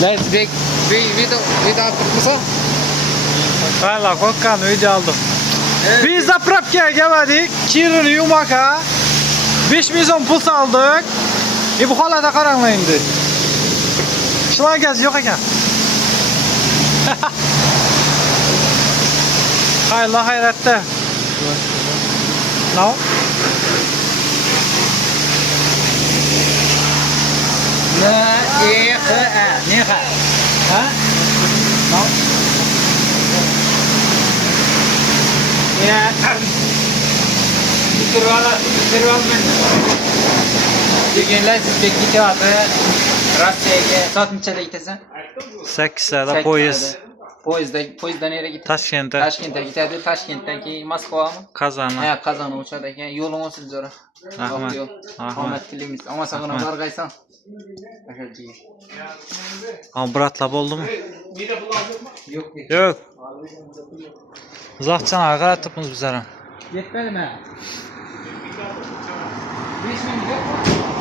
Let's make video atmışsa. Hala korkan video aldım. Biz de Prapka'ya geldik. Kirini Yumaka. 5 milyon pul saldık. Bu hala da karanlığa indi. Şuna gez yok eken. Hayırlı hayratta. No? Ne ha? No? Ya. Degenler sizde gidiyordu. Rusya'ya saat neçede gitsen? 8'lerde poyuz. Poyuzda nereye gitti? Taşkent'e. Taşkent'e gitti. Taşkent'teki Moskva mı? Kazan'a. He Kazan'a uçadayken yolun olsun zora. Rahmet. Ahmet dilimiz. Ama sakın onlar kaysan. Aşağı değil. Ama Bratla oldu mu? Yok. Yok. Uzakçan arkaya attık biz bizlere. Yetmedi mi? 5 minut yok mu?